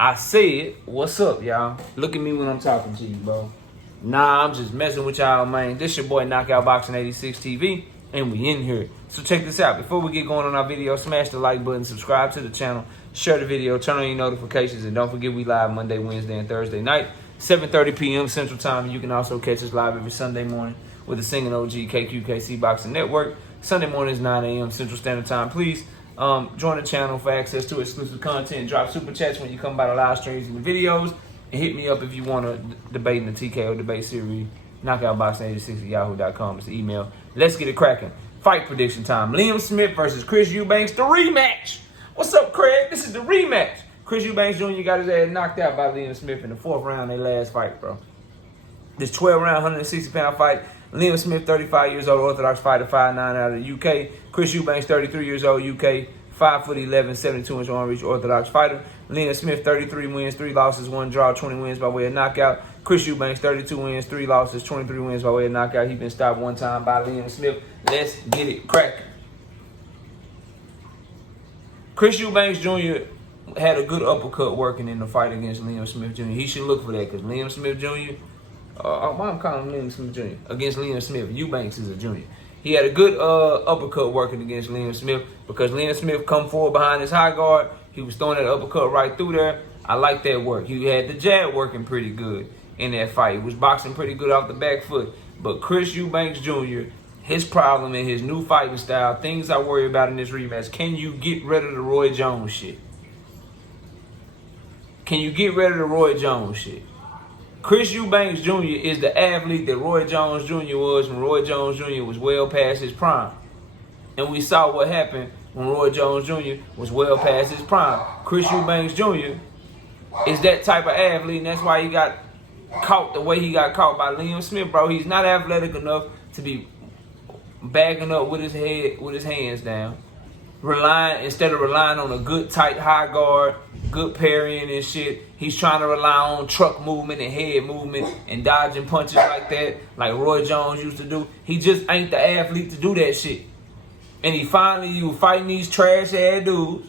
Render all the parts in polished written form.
I said, what's up, y'all? Look at me when I'm talking to you, bro. Nah, I'm just messing with y'all, man. This your boy Knockout Boxing 86 TV, and we in here. So check this out. Before we get going on our video, smash the like button, subscribe to the channel, share the video, turn on your notifications, and don't forget we live Monday, Wednesday, and Thursday night, 7:30 p.m. Central Time. And you can also catch us live every Sunday morning with the singing OG KQKC Boxing Network. Sunday mornings, 9 a.m. Central Standard Time. Please join the channel for access to exclusive content. Drop super chats when you come by the live streams and the videos. And hit me up if you want to debate in the TKO debate series. KnockoutBoxing86 at yahoo.com is the email. Let's get it cracking. Fight prediction time. Liam Smith versus Chris Eubanks, the rematch. What's up, Craig? This is the rematch. Chris Eubanks Jr. got his ass knocked out by Liam Smith in the 4th round of their last fight, bro. This 12-round, 160-pound fight. Liam Smith, 35 years old, Orthodox fighter, 5'9" out of the UK. Chris Eubanks, 33 years old, UK, 5'11", 72-inch arm reach, Orthodox fighter. Liam Smith, 33 wins, 3 losses, 1 draw, 20 wins by way of knockout. Chris Eubanks, 32 wins, 3 losses, 23 wins by way of knockout. He's been stopped 1 time by Liam Smith. Let's get it cracking. Chris Eubanks Jr. had a good uppercut working in the fight against Liam Smith Jr. He should look for that because Liam Smith Jr. I'm calling him Liam Smith Jr. against Liam Smith. Eubanks is a junior. He had a good uppercut working against Liam Smith because Liam Smith come forward behind his high guard. He was throwing that uppercut right through there. I like that work. He had the jab working pretty good in that fight. He was boxing pretty good off the back foot. But Chris Eubanks Jr., his problem in his new fighting style, things I worry about in this rematch, can you get rid of the Roy Jones shit? Can you get rid of the Roy Jones shit? Chris Eubanks Jr. is the athlete that Roy Jones Jr. was when Roy Jones Jr. was well past his prime. And we saw what happened when Roy Jones Jr. was well past his prime. Chris Eubanks Jr. is that type of athlete, and that's why he got caught the way he got caught by Liam Smith, bro. He's not athletic enough to be bagging up with his head, with his hands down. Instead of relying on a good tight high guard, good parrying and shit, he's trying to rely on truck movement and head movement and dodging punches like that, like Roy Jones used to do. He just ain't the athlete to do that shit. And he was fighting these trash ass dudes,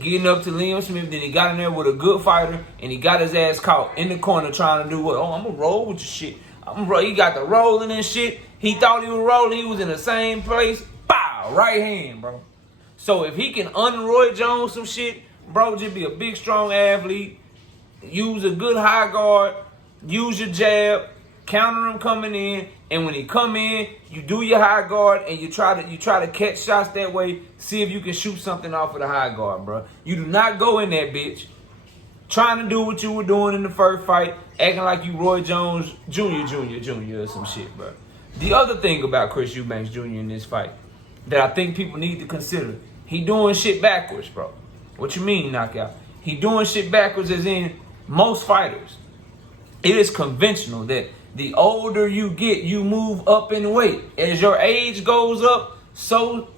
getting up to Liam Smith. Then he got in there with a good fighter, and he got his ass caught in the corner trying to do what? Oh, I'm gonna roll with your shit. He got the rolling and shit. He thought he was rolling. He was in the same place. Bow, right hand, bro. So if he can un-Roy Jones some shit, bro, just be a big, strong athlete. Use a good high guard. Use your jab. Counter him coming in. And when he come in, you do your high guard and you try to catch shots that way. See if you can shoot something off of the high guard, bro. You do not go in that bitch trying to do what you were doing in the first fight, acting like you Roy Jones Jr. or some shit, bro. The other thing about Chris Eubanks Jr. in this fight that I think people need to consider, he doing shit backwards, bro. What you mean, knockout? He doing shit backwards as in most fighters. It is conventional that the older you get, you move up in weight. As your age goes up, so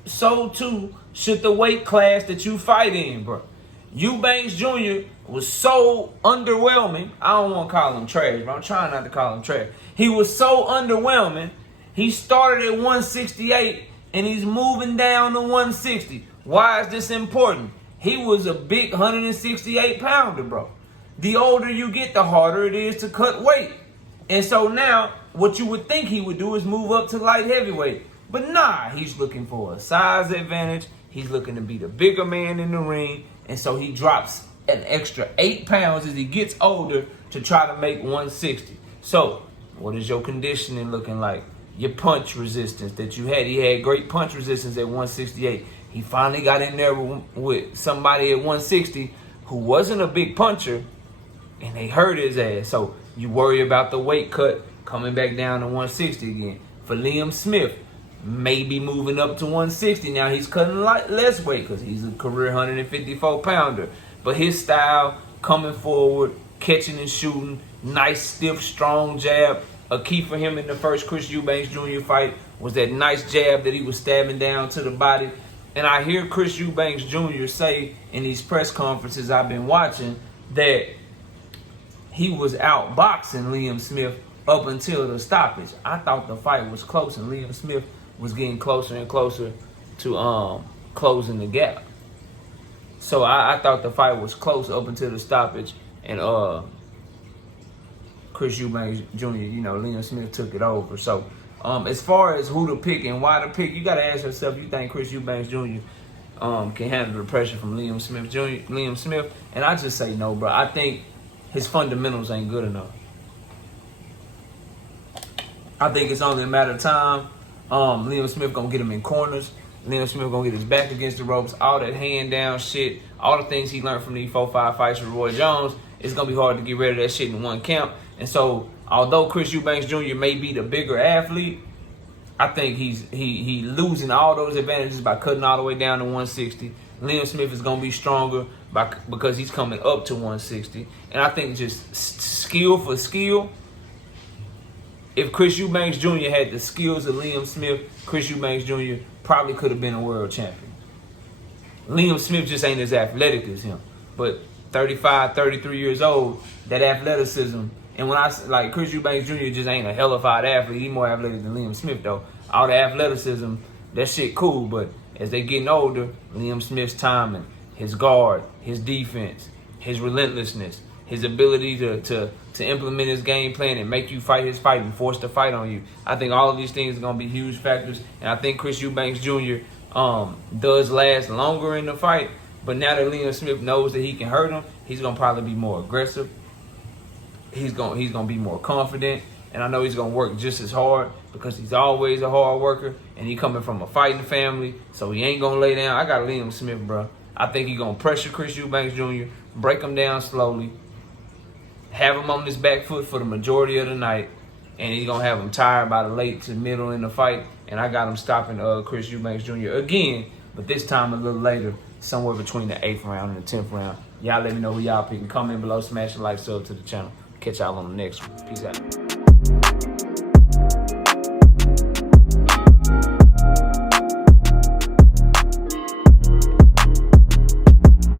too should the weight class that you fight in, bro. Eubanks Jr. was so underwhelming. I don't want to call him trash, but I'm trying not to call him trash. He was so underwhelming. He started at 168 and he's moving down to 160. Why is this important? He was a big 168-pounder, bro. The older you get, the harder it is to cut weight. And so now, what you would think he would do is move up to light heavyweight. But nah, he's looking for a size advantage. He's looking to be the bigger man in the ring. And so he drops an extra 8 pounds as he gets older to try to make 160. So, what is your conditioning looking like? Your punch resistance that you had. He had great punch resistance at 168. He finally got in there with somebody at 160 who wasn't a big puncher, and they hurt his ass. So you worry about the weight cut coming back down to 160 again. For Liam Smith, maybe moving up to 160. Now he's cutting less weight because he's a career 154-pounder. But his style, coming forward, catching and shooting, nice, stiff, strong jab. A key for him in the first Chris Eubanks Jr. fight was that nice jab that he was stabbing down to the body. And I hear Chris Eubanks Jr. say in these press conferences I've been watching that he was outboxing Liam Smith up until the stoppage. I thought the fight was close and Liam Smith was getting closer and closer to closing the gap. So I thought the fight was close up until the stoppage, and Chris Eubanks Jr., Liam Smith took it over. So as far as who to pick and why to pick, you got to ask yourself, you think Chris Eubanks Jr. Can handle the pressure from Liam Smith? And I just say no, bro. I think his fundamentals ain't good enough. I think it's only a matter of time. Liam Smith gonna get him in corners. Liam Smith gonna get his back against the ropes. All that hand down shit, all the things he learned from these 4-5 fights with Roy Jones, it's gonna be hard to get rid of that shit in one count. And so, although Chris Eubanks Jr. may be the bigger athlete, I think he losing all those advantages by cutting all the way down to 160. Liam Smith is gonna be stronger because he's coming up to 160. And I think just skill for skill, if Chris Eubanks Jr. had the skills of Liam Smith, Chris Eubanks Jr. probably could have been a world champion. Liam Smith just ain't as athletic as him. But 35, 33 years old, that athleticism, and when I like Chris Eubanks Jr. just ain't a hellified athlete. He's more athletic than Liam Smith though. All the athleticism, that shit cool, but as they getting older, Liam Smith's timing, his guard, his defense, his relentlessness, his ability to implement his game plan and make you fight his fight and force the fight on you. I think all of these things are going to be huge factors. And I think Chris Eubanks Jr. Does last longer in the fight. But now that Liam Smith knows that he can hurt him, he's going to probably be more aggressive. He's going to be more confident. And I know he's going to work just as hard because he's always a hard worker. And he coming from a fighting family, so he ain't going to lay down. I got Liam Smith, bro. I think he's going to pressure Chris Eubanks Jr., break him down slowly, have him on his back foot for the majority of the night, and he's going to have him tired by the late to middle in the fight. And I got him stopping Chris Eubanks Jr. again, but this time a little later, somewhere between the 8th round and the 10th round. Y'all let me know who y'all picking. Comment below, smash the like, sub to the channel. Catch y'all on the next one. Peace out.